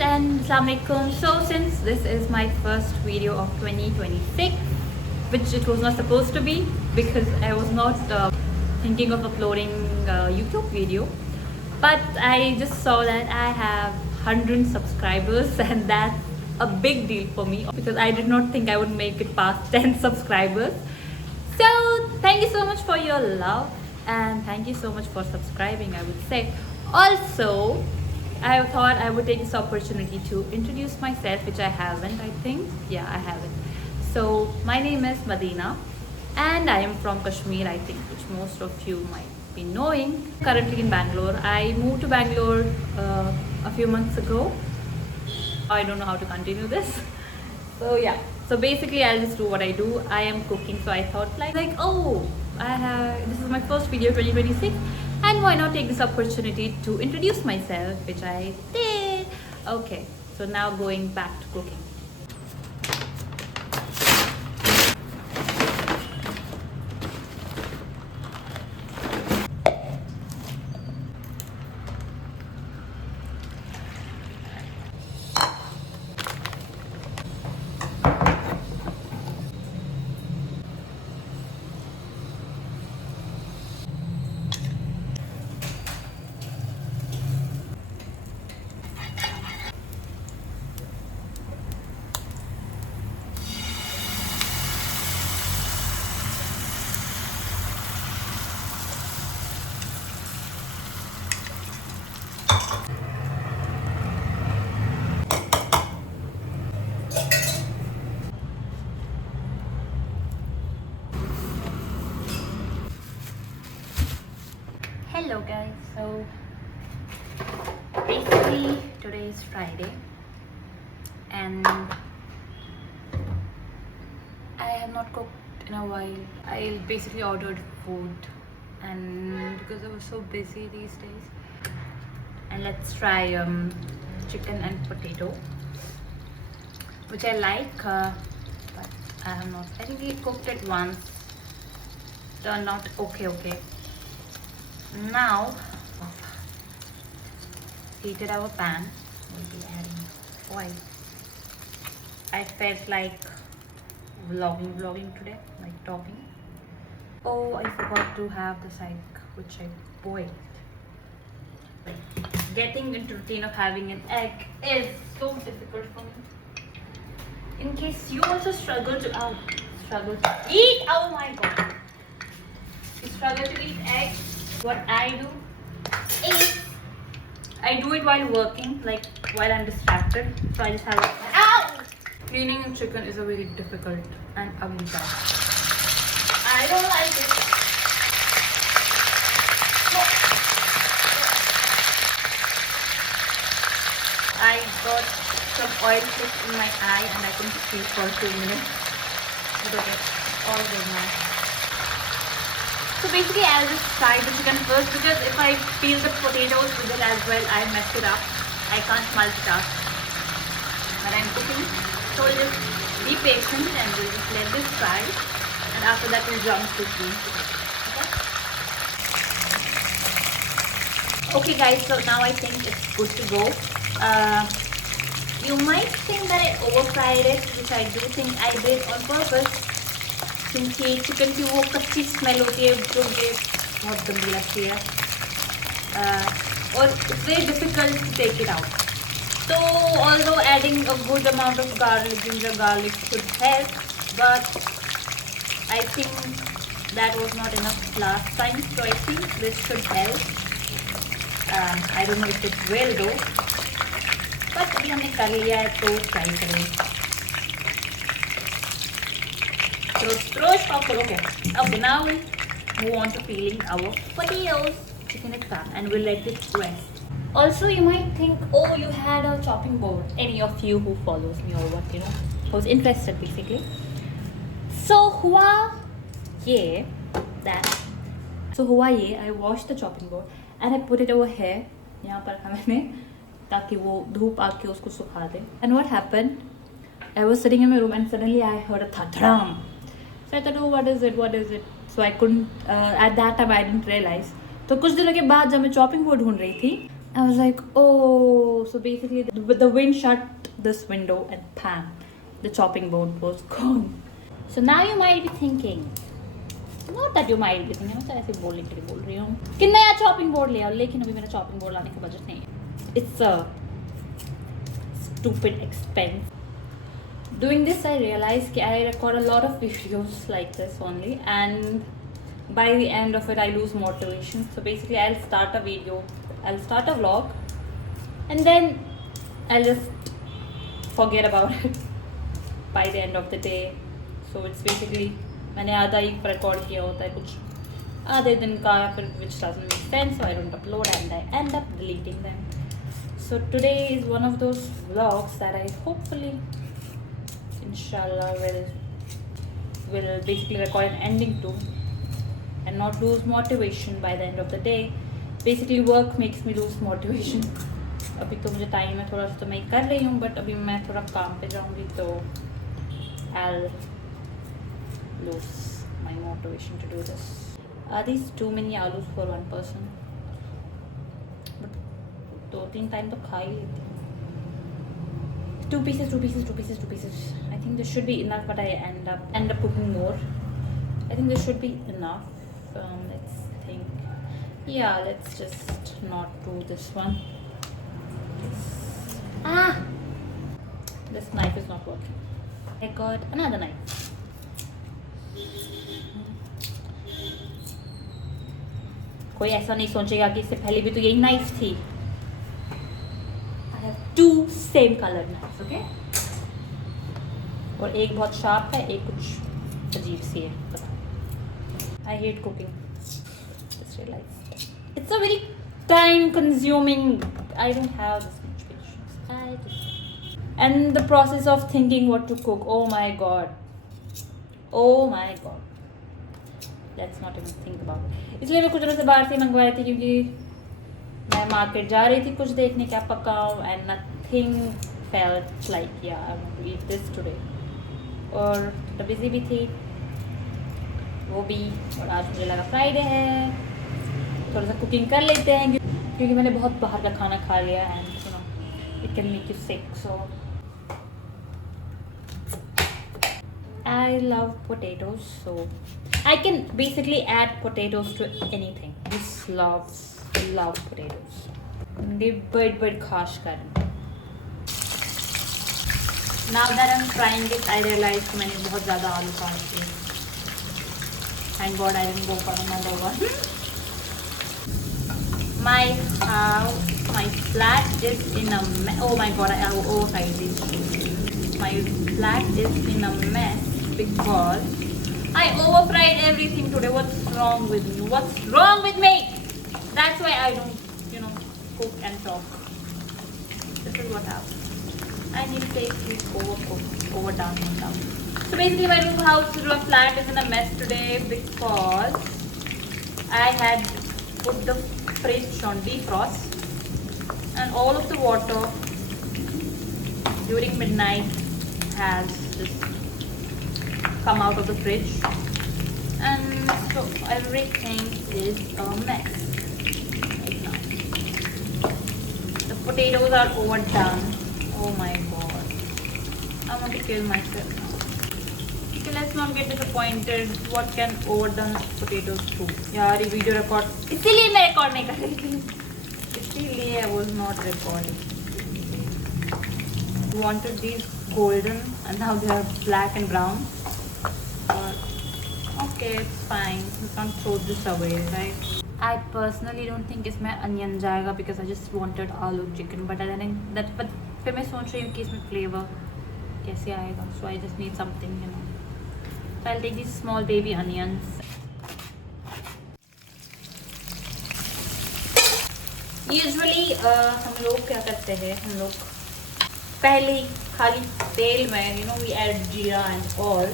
and Assalamualaikum. So since this is my first video of 2026, which it was not supposed to be because I was not thinking of uploading a YouTube video, but I just saw that I have 100 subscribers and that's a big deal for me because I did not think I would make it past 10 subscribers. So thank you so much for your love and thank you so much for subscribing, I would say. Also, I thought I would take this opportunity to introduce myself, which I haven't, I think. Yeah, I haven't. So my name is Madina and I am from Kashmir, I think, which most of you might be knowing. Currently in Bangalore. I moved to Bangalore a few months ago. I don't know how to continue this. So yeah. So basically I'll just do what I do. I am cooking, so I thought like this is my first video 2026 and why not take this opportunity to introduce myself, which I did. Okay, so now going back to cooking. Hello guys, so basically today is Friday and I have not cooked in a while. I basically ordered food and because I was so busy these days. And let's try chicken and potato, which I like, but I have not. I think we cooked it once, turned out okay. Now, heated our pan. We'll be adding oil. I felt like vlogging today, like talking. Oh, I forgot to have this egg, which I boiled. Getting into routine of having an egg is so difficult for me. In case you also struggle to eat, oh my god, you struggle to eat eggs. What I do is I do it while working, like while I'm distracted. So I just have it. Ow! Cleaning a chicken is a very difficult and ugly job. I don't like it. No. I got some oil slick in my eye and I couldn't see for 2 minutes. But okay, all good now. So basically I'll just fry the chicken first because if I peel the potatoes with it as well, I mess it up. I can't multitask when I'm cooking. So we'll just be patient and we'll just let this fry. And after that we'll jump to clean. Okay guys, so now I think it's good to go. You might think that I over fried it, which I do think I did on purpose. क्योंकि chicken की वो कच्ची smell होती है जो मुझे बहुत गंदी लगती है और it's very difficult to take it out. So although adding a good amount of garlic, ginger garlic should help, but I think that was not enough last time, so I think this should help. I don't know if it will though, but अभी हमने कर लिया है तो try करें. Okay, now we move on to peeling our potatoes. Chicken is done and we'll let it rest. Also, you might think, oh, you had a chopping board. Any of you who follows me or what, who's interested basically. So, hua ye, I washed the chopping board and I put it over here. यहाँ पर रखा मैंने ताकि वो धूप आके उसको सुखा दे. And what happened? I was sitting in my room and suddenly I heard a thadram. So I thought, oh, what is it? So I couldn't, at that time I didn't realize. तो कुछ दिनों के बाद जब मैं chopping board ढूंढ रही थी I was like, oh, so basically the wind shut this window and bam, the chopping board was gone. So now you might be thinking, not that you might be thinking, मैं तो ऐसे बोलने के लिए बोल रही हूँ कि नया chopping board ले आओ, लेकिन अभी मेरा chopping board लाने का budget नहीं है. It's a stupid expense. Doing this, I realized that I record a lot of videos like this only, and by the end of it, I lose motivation. So basically, I'll start a video, I'll start a vlog, and then I'll just forget about it by the end of the day. So it's basically मैंने आधा ही record किया होता है कुछ आधे दिन का या फिर which doesn't make sense, so I don't upload and I end up deleting them. So today is one of those vlogs that I hopefully, inshallah, will basically record an ending to and not lose motivation by the end of the day. Basically work makes me lose motivation. अभी तो मुझे time है थोड़ा सा तो मैं कर रही हूँ, बट अभी मैं थोड़ा काम पे जाऊँगी तो I'll lose my motivation to do this. Are these too many alus for one person? But 2-3 time तो खा ही लेती हूँ. 2 pieces. I think this should be enough, but I end up cooking more. I think this should be enough. Let's think. Yeah, let's just not do this one. This knife is not working. I got another knife. कोई ऐसा नहीं सोचेगा कि इससे पहले भी तो यही नाइफ थी. I have 2 same color knives, okay? और एक बहुत शार्प है, एक कुछ अजीब सी है. I hate cooking. Just realized. It's a very time consuming. I don't have this much patience. And the process of thinking what to cook. Oh my god. Let's not even think about it. इसलिए मैं कुछ दिनों से बाहर से मंगवाई थी क्योंकि मैं मार्केट जा रही थी कुछ देखने क्या पकाऊं and nothing felt like yeah I want to eat this today. और थोड़ा बिजी भी थी वो भी, और आज मुझे लगा फ्राइडे है थोड़ा सा कुकिंग कर लेते हैं क्योंकि मैंने बहुत बाहर का खाना खा लिया and you know it can make you sick. So I love potatoes, so I can basically add potatoes to anything. Just love potatoes. They bad khash kar. Now that I'm trying it, I realized कि मैंने बहुत ज़्यादा आलू काट दिए. Thank God I didn't go for another one. My flat is in a mess. Oh my God, I oversized this. My flat is in a mess because I overfried everything today. What's wrong with me? What's wrong with me? That's why I don't, cook and talk. This is what happens. I need to take these overdone and down. So basically my flat is in a mess today because I had put the fridge on defrost and all of the water during midnight has just come out of the fridge and so everything is a mess right now. The potatoes are overdone. Oh my god, I want to kill myself now. Okay, let's not get disappointed. What can overdone potatoes do? यार ये video record इसीलिए मैं record नहीं कर रही थी, इसीलिए I was not recording. Wanted these golden and now they are black and brown. Okay, it's fine. You can't throw this away, right? I personally don't think इसमें onion जाएगा because I just wanted aloo chicken. But I think that फिर मैं सोच रही हूँ कि इसमें flavor कैसे आएगा. So I just need something, So I'll take these small baby onions. Usually हम लोग क्या करते हैं, हम लोग पहले खाली तेल में we add जीरा and all.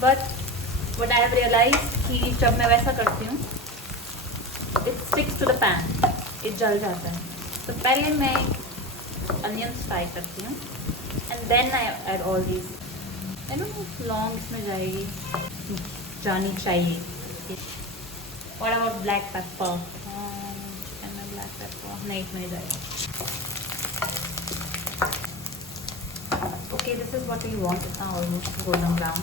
But what I have realized कि जब मैं वैसा करती हूँ it sticks to the pan, it जल जाता है. तो पहले मैं onions fry करती हूँ and then I add all these. I don't know if long इसमें जाएगी, जानी चाहिए. What about black pepper? नहीं इसमें नहीं जाएगा. Okay, this is what we want. It's now almost golden brown.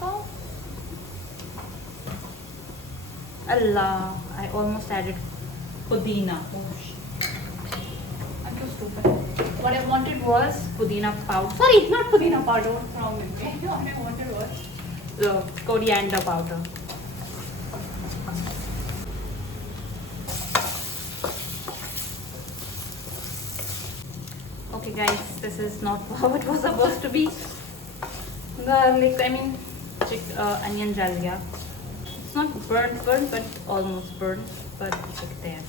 So, Allah, I almost added pudina. Oh shit. I'm too stupid. What I wanted was pudina powder. Sorry, not pudina powder. What's wrong with me? What I wanted was the coriander powder. Okay guys, this is not how it was supposed to be. Garlic, I mean onion jal gaya. It's not burnt but almost burnt. पर देखते हैं.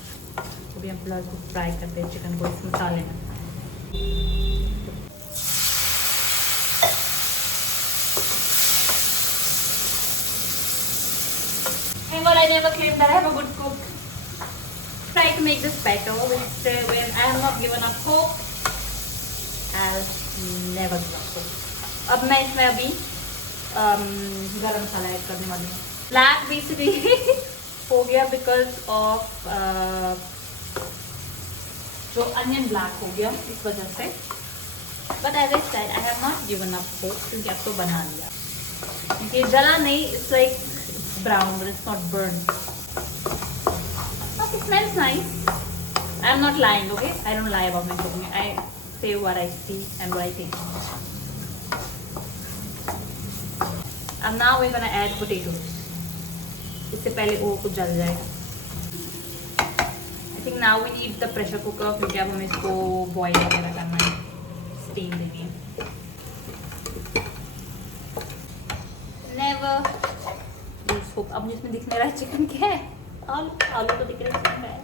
अभी हम फिलहाल इसको fry करते हैं chicken को इस मसाले में. And what I never claimed that I have a good cook. Try to make this better. When I have not given up hope, I'll never give up hope. अब मैं इसमें अभी गरम मसाला ऐड करने वाली हूँ. Black basically हो गया because of जो onion black हो गया इस वजह से. But as I said, I have not given up hope क्योंकि अब तो बना लिया. ये जला नहीं, it's like it's brown but it's not burnt. Okay, it smells nice. I am not lying, okay? I don't lie about my cooking. I say what I see and what I think. And now we're gonna add potatoes. इससे पहले वो कुछ जल जाएगा. I think now we need the pressure cooker क्योंकि अब हमें इसको बॉईल वगैरह करना है, स्टीम देनी है. Never use hope. अब मुझे इसमें दिखने रहा है चिकन क्या है? आलू तो दिख रहा है.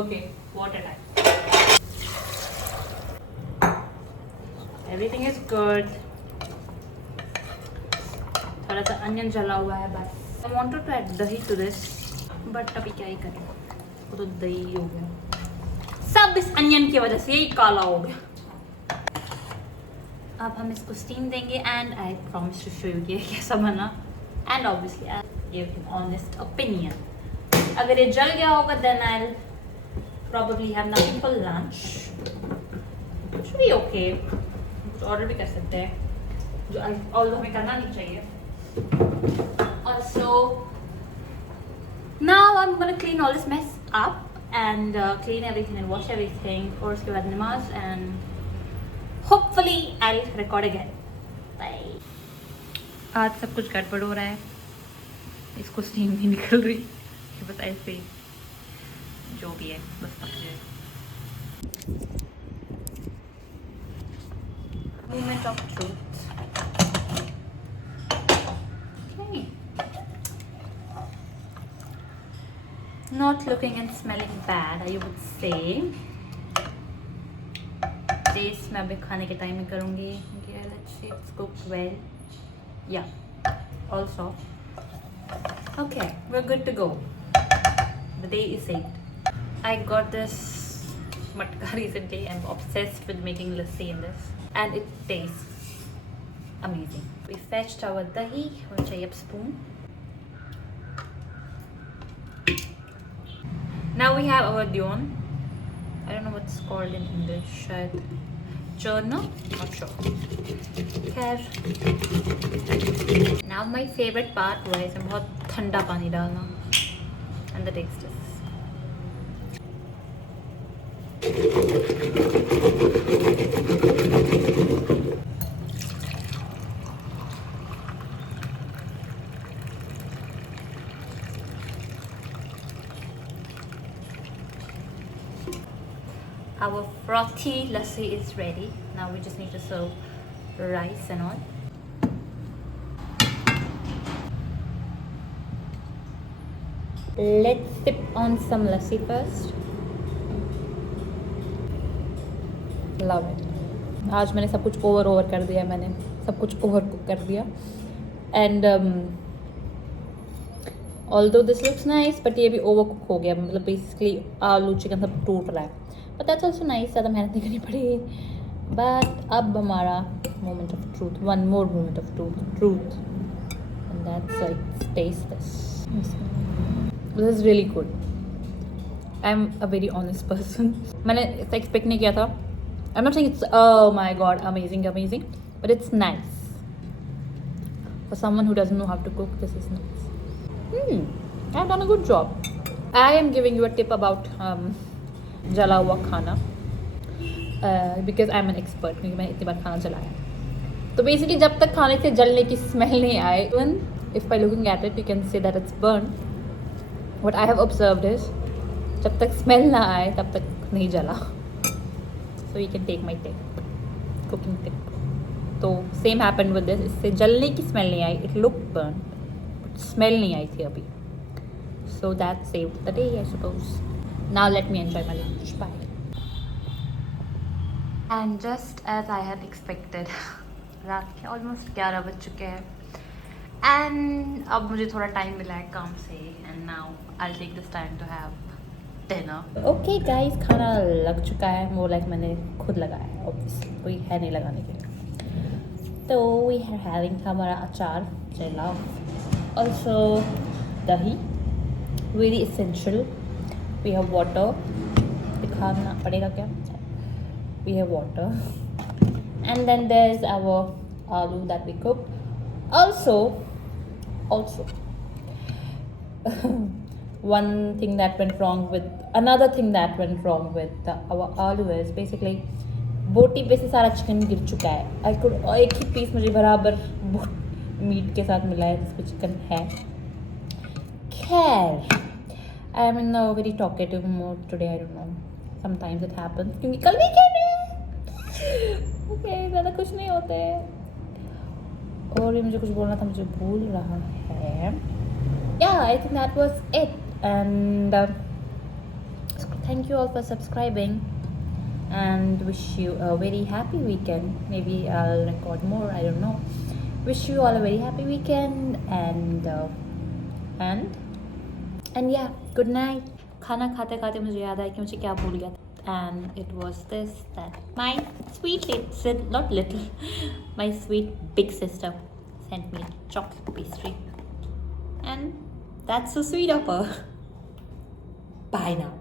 Okay, water time. Everything is good. थोड़ा सा अनियन जला हुआ है बस. I wanted to add dahi to this, but अभी क्या ही करें, वो तो दही हो गया. सब इस अनियन की वजह से यही काला हो गया. अब हम इसको स्टीम देंगे and I promise to show you कि कैसा बना. And obviously I'll give an honest opinion. अगर ये जल गया होगा then I'll probably have nothing for lunch. Should be okay. कुछ ऑर्डर भी कर सकते हैं, जो although हमें करना नहीं चाहिए. Also, now I'm gonna clean all this mess up and clean everything and wash everything. और उसके बाद नमाज and hopefully I'll record again. Bye. आज सब कुछ गड़बड़ हो रहा है. इसको स्टीम नहीं निकल रही. बस ऐसे जो भी है बस पक जाए. Moment of truth. Not looking and smelling bad, I would say. Taste मैं अभी खाने के टाइम में करूँगी. Okay, let's see, it's cooked well. Yeah, all soft. Okay, we're good to go. The day is saved. I got this matka recently. I'm obsessed with making lassi in this, and it tastes amazing. We fetched our dahi. We'll try a spoon. Now we have our dion. I don't know what's called in English. Churno? Not sure. Khair. Now my favorite part हुआ है इसमें बहुत ठंडा पानी डालना. And the taste is. Our frothy lassi is ready. Now we just need to serve rice and all. Let's sip on some lassi first. Love it. आज मैंने सब कुछ ओवर कर दिया. मैंने सब कुछ ओवर कुक कर दिया. And although this looks nice, but ये भी ओवर कुक हो गया. मतलब basically आलू चिकन सब टूट रहा है. But that's also nice. ज़्यादा मेहनत नहीं करनी पड़ेगी. But अब हमारा moment of truth. One more moment of truth. And that's like taste this. This is really good. I'm a very honest person. मैंने इतना expect नहीं किया था. I'm not saying it's oh my god amazing, but it's nice. For someone who doesn't know how to cook, this is nice. I've done a good job. I am giving you a tip about जला हुआ खाना because I'm an expert क्योंकि मैंने इतनी बार खाना जलाया. तो basically जब तक खाने से जलने की smell नहीं आए, even if by looking at it you can say that it's burnt. What I have observed is जब तक smell ना आए तब तक नहीं जला. So you can take my tip, cooking tip. तो same happened with this. इससे जलने की smell नहीं आई. It looked burnt, but smell नहीं आई थी अभी. So that saved the day, I suppose. Now let me enjoy my lunch. Bye. And just as I had expected, रात के almost 11 बज चुके हैं. And अब मुझे थोड़ा time मिला है काम से. And now I'll take this time to have dinner. Okay guys, खाना लग चुका है. More like मैंने खुद लगाया है. Obviously कोई है नहीं लगाने के लिए. तो we are having हमारा अचार, which I love. Also दही, very essential. We have water. दिखाना पड़ेगा क्या? We have water. And then there's our aloo that we cook. Also another thing that went wrong with our aloo is basically बोटी पे से सारा chicken गिर चुका है. एक ही पीस मुझे बराबर मीट के साथ मिला है जिसमें चिकन है. खैर, I am in a very talkative mood today. I don't know. Sometimes it happens. क्योंकि कल वीकेंड है. Okay, ज़्यादा कुछ नहीं होते. और ये मुझे कुछ बोलना था, मुझे भूल रहा है. Yeah, I think that was it. And thank you all for subscribing. And wish you a very happy weekend. Maybe I'll record more. I don't know. Wish you all a very happy weekend. And yeah, good night. खाना खाते खाते मुझे याद आया कि मुझे क्या भूल गया था. And it was this, that my sweet my sweet big sister sent me chocolate pastry. And that's so sweet of her. Bye now.